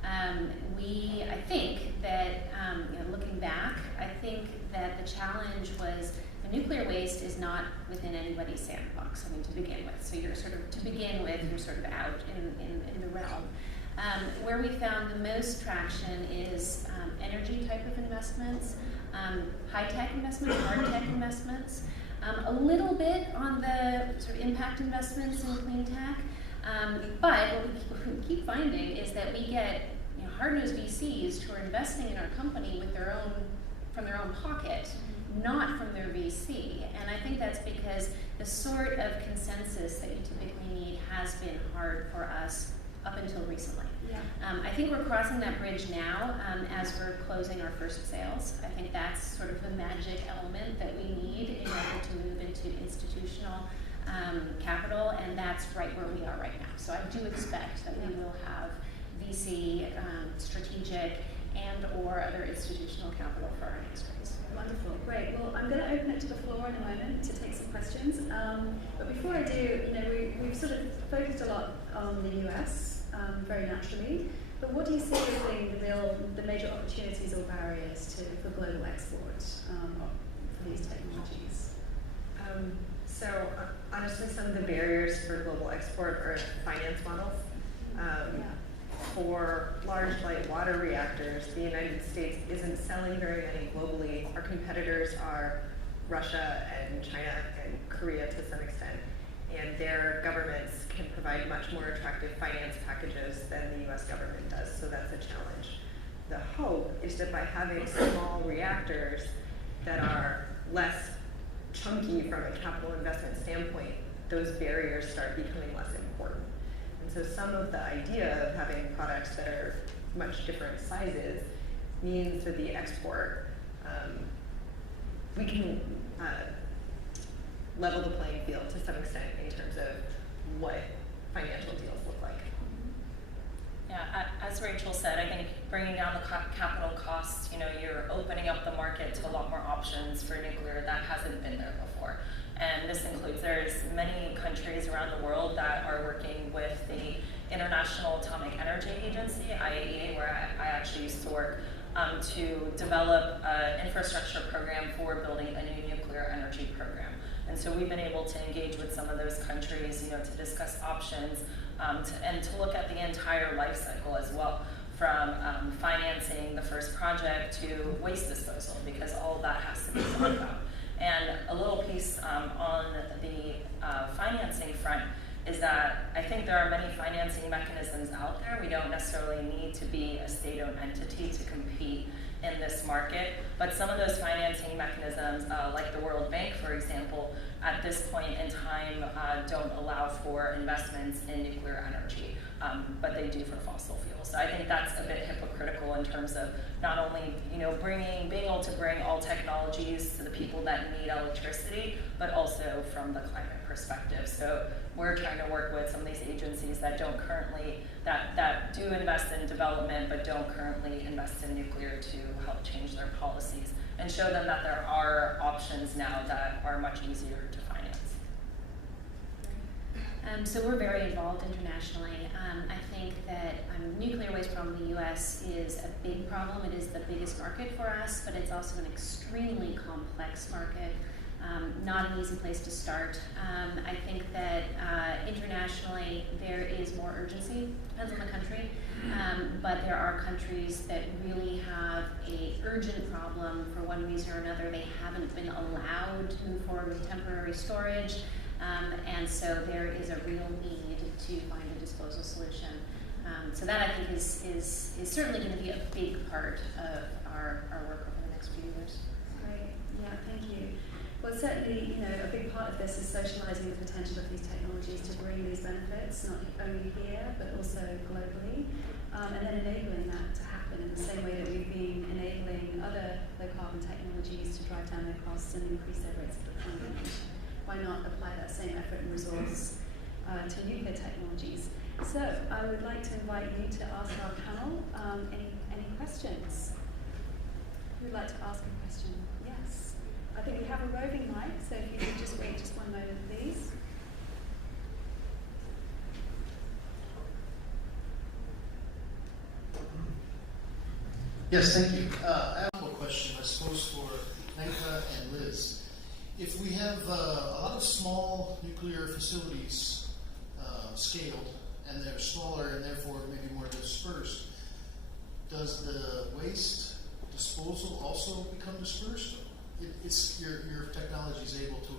I think that, looking back, I think that the challenge was the nuclear waste is not within anybody's sandbox, to begin with. So you're sort of out in the realm. Where we found the most traction is energy type of investments, high-tech investments, hard-tech investments, a little bit on the sort of impact investments in clean tech. But what we keep finding is that we get hard-nosed VCs who are investing in our company from their own pocket, not from their VC. And I think that's because the sort of consensus that you typically need has been hard for us up until recently. Yeah. I think we're crossing that bridge now as we're closing our first sales. I think that's sort of the magic element that we need in order to move into institutional capital, and that's right where we are right now. So I do expect that we will have VC, strategic, and or other institutional capital for our next raise. Wonderful, great. Well, I'm going to open it to the floor in a moment to take some questions. But before I do, we've sort of focused a lot on the US, very naturally. But what do you see as being the major opportunities or barriers for global export for these technologies? So honestly, some of the barriers for global export are finance models. For large light water reactors, the United States isn't selling very many globally. Our competitors are Russia and China and Korea to some extent. And their governments can provide much more attractive finance packages than the US government does, so that's a challenge. The hope is that by having small reactors that are less chunky from a capital investment standpoint, those barriers start becoming less important. And so some of the idea of having products that are much different sizes means that the export, we can level the playing field to some extent in terms of what financial deals look like. Yeah, as Rachel said, I think bringing down the capital costs, you're opening up the market to a lot more options for nuclear that hasn't been there before. And this includes, there's many countries around the world that are working with the International Atomic Energy Agency, IAEA, where I actually used to work, to develop an infrastructure program for building a new nuclear energy program. And so we've been able to engage with some of those countries, to discuss options and to look at the entire life cycle as well, from financing the first project to waste disposal, because all of that has to be thought about. And a little piece on the financing front is that I think there are many financing mechanisms out there. We don't necessarily need to be a state-owned entity to compete in this market, but some of those financing mechanisms, like the World Bank, for example, at this point in time don't allow for investments in nuclear energy. but they do for fossil fuels. So I think that's a bit hypocritical in terms of not only being able to bring all technologies to the people that need electricity, but also from the climate perspective. So we're trying to work with some of these agencies that don't currently, that do invest in development, but don't currently invest in nuclear to help change their policies and show them that there are options now that are much easier to finance. So we're very involved internationally. I think that nuclear waste problem in the US is a big problem. It is the biggest market for us, but it's also an extremely complex market. Not an easy place to start. I think that internationally there is more urgency, depends on the country, but there are countries that really have an urgent problem for one reason or another. They haven't been allowed to move forward with temporary storage, and so there is a real need to find a disposal solution. So that I think is certainly going to be a big part of our work over the next few years. Great, yeah, thank you. Well, certainly, a big part of this is socialising the potential of these technologies to bring these benefits, not only here, but also globally, and then enabling that to happen in the same way that we've been enabling other low-carbon technologies to drive down their costs and increase their rates of deployment. Why not apply that same effort and resource to nuclear technologies? So, I would like to invite you to ask our panel any questions. Who would like to ask a question? Yes. I think we have a roving mic, so if you could just wait just one moment, please. Yes, thank you. I have a question, I suppose, for Lenka and Liz. If we have a lot of small nuclear facilities scaled, and they're smaller and therefore maybe more dispersed, does the waste disposal also become dispersed? It's your technology is able to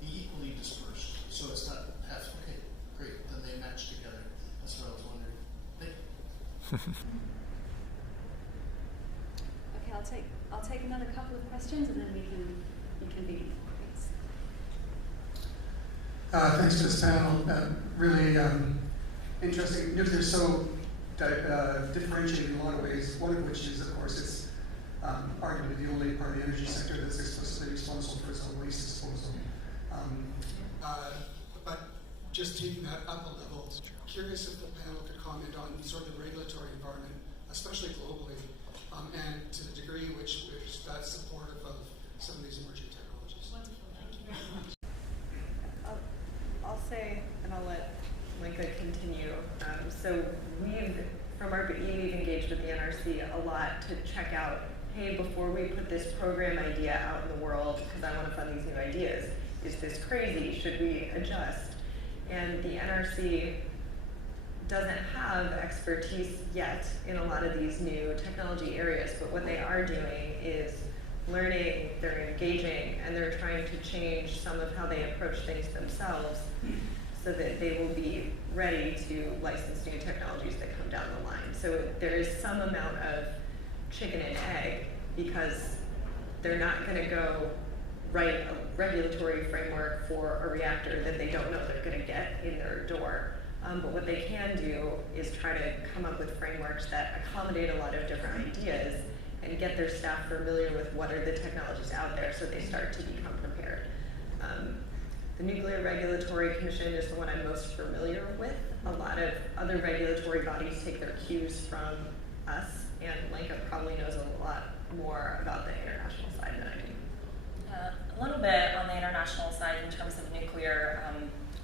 be equally dispersed, so it's not half. Okay, great. Then they match together. That's what I was wondering. Thank you. Okay, I'll take another couple of questions, and then we can convene. Thanks to this panel. Really interesting. Nuclear is so differentiated in a lot of ways. One of which is, of course, it's arguably the only part of the energy sector that's explicitly responsible for its own waste disposal. But just taking that up a level, curious if the panel could comment on sort of the regulatory environment, especially globally, and to the degree which that's supportive of some of these emerging technologies. Wonderful, thank you very much. I'll say, and I'll let Lenka continue. So from ARPA-E, we've engaged with the NRC a lot to check out, hey, before we put this program idea out in the world, because I want to fund these new ideas, is this crazy? Should we adjust? And the NRC doesn't have expertise yet in a lot of these new technology areas, but what they are doing is learning, they're engaging, and they're trying to change some of how they approach things themselves so that they will be ready to license new technologies that come down the line. So there is some amount of chicken and egg, because they're not going to go write a regulatory framework for a reactor that they don't know they're going to get in their door. But what they can do is try to come up with frameworks that accommodate a lot of different ideas and get their staff familiar with what are the technologies out there so they start to become prepared. The Nuclear Regulatory Commission is the one I'm most familiar with. A lot of other regulatory bodies take their cues from us, and Lenka probably knows a lot more about the international side than I do. A little bit on the international side in terms of nuclear.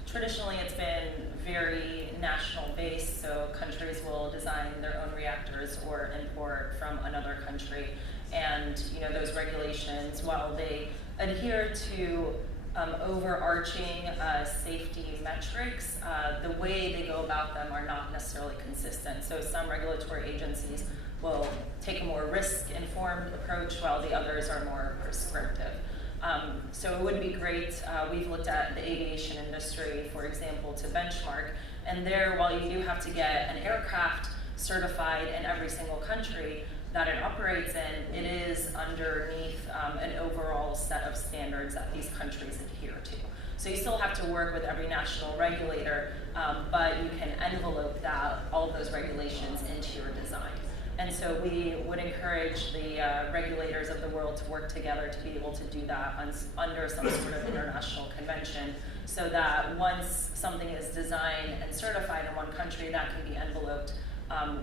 Traditionally, it's been very national based, so countries will design their own reactors or import from another country. And those regulations, while they adhere to overarching safety metrics, the way they go about them are not necessarily consistent. So some regulatory agencies will take a more risk-informed approach, while the others are more prescriptive. So it would be great, we've looked at the aviation industry, for example, to benchmark, and there, while you do have to get an aircraft certified in every single country that it operates in, it is underneath an overall set of standards that these countries adhere to. So you still have to work with every national regulator, but you can envelope all of those regulations into your design. And so we would encourage the regulators of the world to work together to be able to do that under some sort of international convention, so that once something is designed and certified in one country, that can be enveloped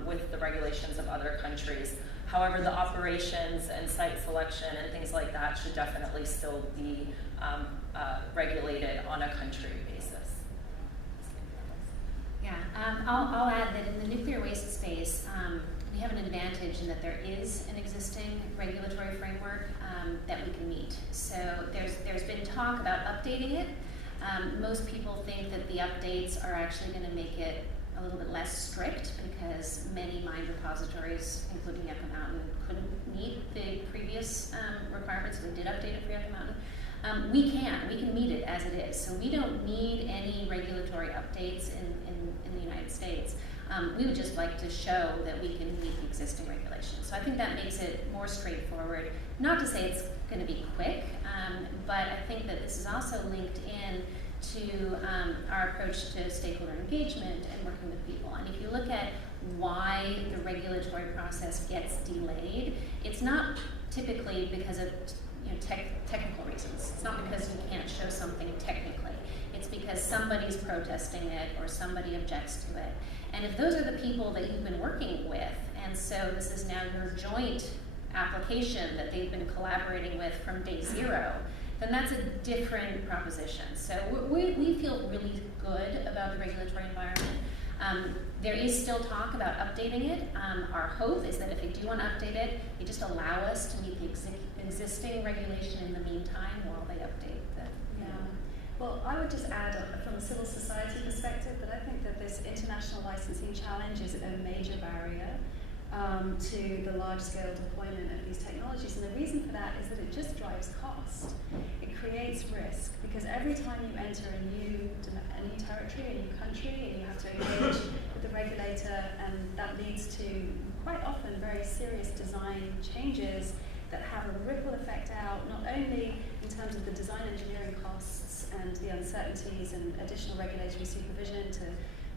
with the regulations of other countries. However, the operations and site selection and things like that should definitely still be regulated on a country basis. Yeah, I'll add that in the nuclear waste space, we have an advantage in that there is an existing regulatory framework that we can meet. So there's been talk about updating it. Most people think that the updates are actually going to make it a little bit less strict because many mine repositories, including Yucca Mountain, couldn't meet the previous requirements. So they did update it for Yucca Mountain. We can meet it as it is. So we don't need any regulatory updates in the United States. We would just like to show that we can meet the existing regulations. So I think that makes it more straightforward. Not to say it's going to be quick, but I think that this is also linked in to our approach to stakeholder engagement and working with people. And if you look at why the regulatory process gets delayed, it's not typically because of technical reasons. It's not because you can't show something technically. It's because somebody's protesting it or somebody objects to it. And if those are the people that you've been working with, and so this is now your joint application that they've been collaborating with from day zero, then that's a different proposition. So we feel really good about the regulatory environment. There is still talk about updating it. Our hope is that if they do want to update it, they just allow us to meet the existing regulation in the meantime while they update the. Well, I would just add from a civil society perspective that I think that this international licensing challenge is a major barrier to the large-scale deployment of these technologies. And the reason for that is that it just drives cost. It creates risk, because every time you enter a new territory, a new country, and you have to engage with the regulator, and that leads to quite often very serious design changes that have a ripple effect out, not only in terms of the design engineering costs and the uncertainties and additional regulatory supervision to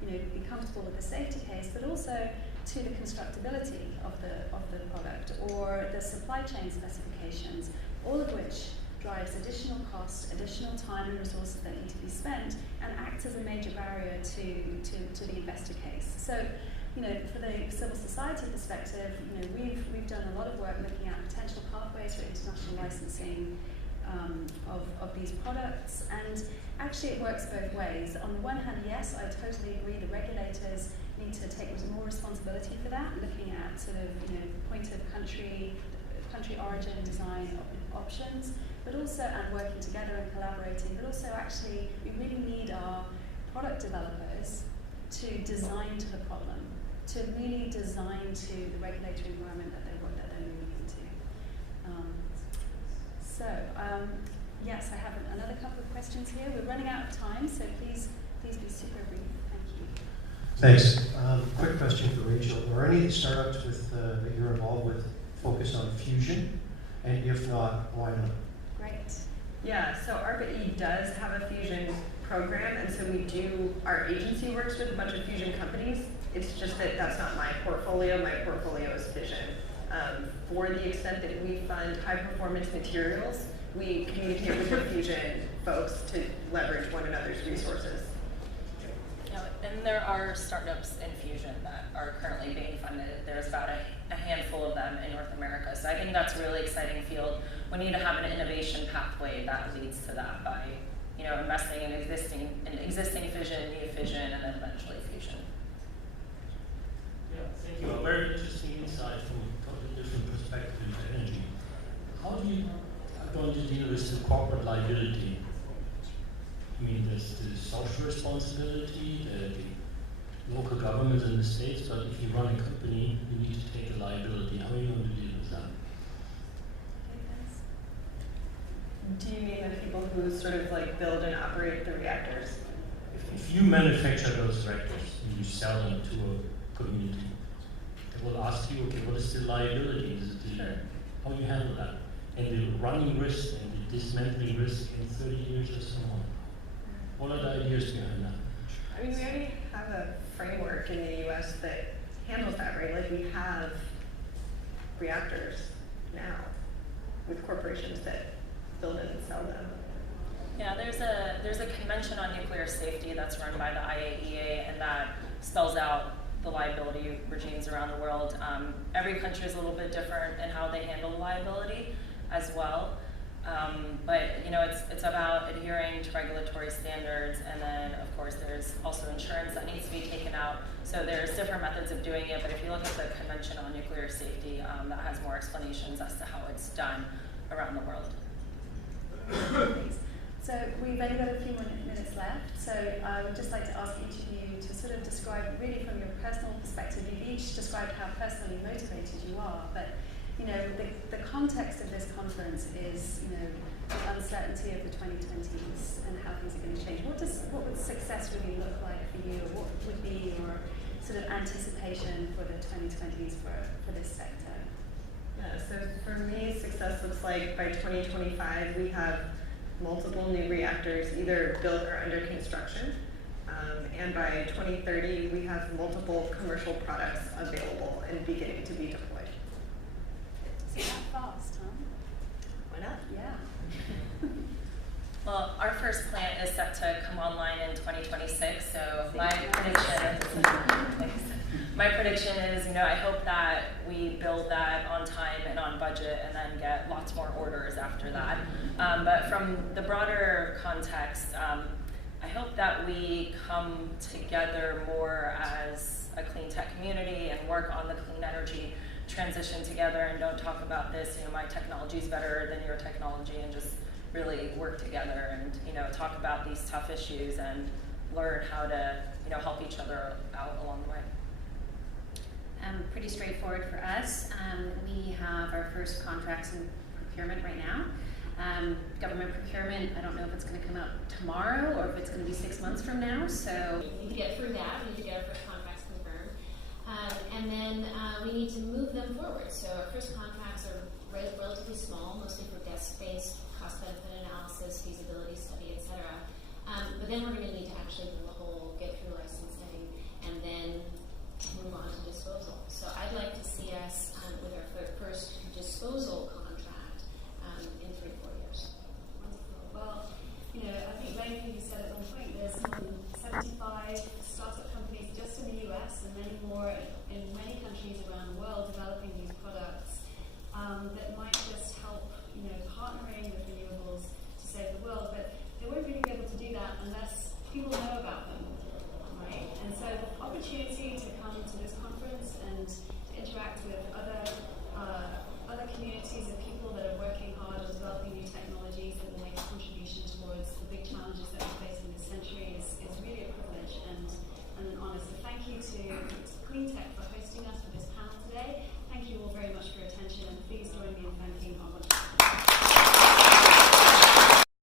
be comfortable with the safety case, but also to the constructability of the product or the supply chain specifications, all of which drives additional costs, additional time and resources that need to be spent, and acts as a major barrier to the investor case. So, for the civil society perspective, we've done a lot of work looking at potential pathways for international licensing of these products, and actually it works both ways. On the one hand, yes, I totally agree, the regulators need to take more responsibility for that, looking at sort of point of country origin design options, but also and working together and collaborating, but also actually we really need our product developers to design to the problem, to really design to the regulatory environment that they're moving into. Yes, I have another couple of questions here. We're running out of time, so please be super brief. Thank you. Thanks. Quick question for Rachel. Are any startups that you're involved with focused on fusion? And if not, why not? Great. Yeah, so ARPA-E does have a fusion program, and so our agency works with a bunch of fusion companies. It's just that that's not my portfolio. My portfolio is fission. For the extent that we fund high performance materials, we communicate with the fusion folks to leverage one another's resources. And there are startups in fusion that are currently being funded. There's about a handful of them in North America. So I think that's a really exciting field. We need to have an innovation pathway that leads to that by investing in existing fission, new fission, and then eventually fusion. Yeah, thank you. A very interesting insight from a totally different perspective into energy. How do you going to deal with the corporate liability? I mean, there's the social responsibility, the local governments in the states, but if you run a company, you need to take a liability. How are you going to deal with that? Do you mean the people who sort of build and operate the reactors? If you manufacture those reactors and you sell them to a community, they will ask you, okay, what is the liability? How do you handle that? And the running risk and the dismantling risk in 30 years or so on. What are the ideas behind that? I mean, we already have a framework in the US that handles that, right? Like we have reactors now with corporations that build them and sell them. Yeah, there's a convention on nuclear safety that's run by the IAEA, and that spells out the liability regimes around the world. Every country is a little bit different in how they handle liability as well. But you know, it's about adhering to regulatory standards, and then of course there's also insurance that needs to be taken out. So there's different methods of doing it, but if you look at the Convention on Nuclear Safety, that has more explanations as to how it's done around the world. So we've only got a few more minutes left, so I would just like to ask each of you to sort of describe, really from your personal perspective, you've each described how personally motivated you are, but you know, the context of this conference is, you know, the uncertainty of the 2020s and how things are going to change. What would success really look like for you, or what would be your sort of anticipation for the 2020s for this sector? Yeah, so for me, success looks like by 2025 we have multiple new reactors either built or under construction, and by 2030 we have multiple commercial products available and beginning to be deployed. So that fast, huh? Why not? Yeah. Well, our first plant is set to come online in 2026, so my prediction is, you know, I hope that we build that on time and on budget and then get lots more orders after that. But from the broader context, I hope that we come together more as a clean tech community and work on the clean energy transition together, and don't talk about this, you know, my technology is better than your technology, and just really work together and, you know, talk about these tough issues and learn how to, you know, help each other out along the way. Pretty straightforward for us. We have our first contracts in procurement right now. Government procurement, I don't know if it's going to come out tomorrow or if it's going to be 6 months from now, so. We need to get through that, we need to get our first contracts confirmed. And then we need to move them forward. So our first contracts are relatively small, mostly for desk-based cost-benefit analysis, feasibility study, etc. But then we're going to need to actually build a whole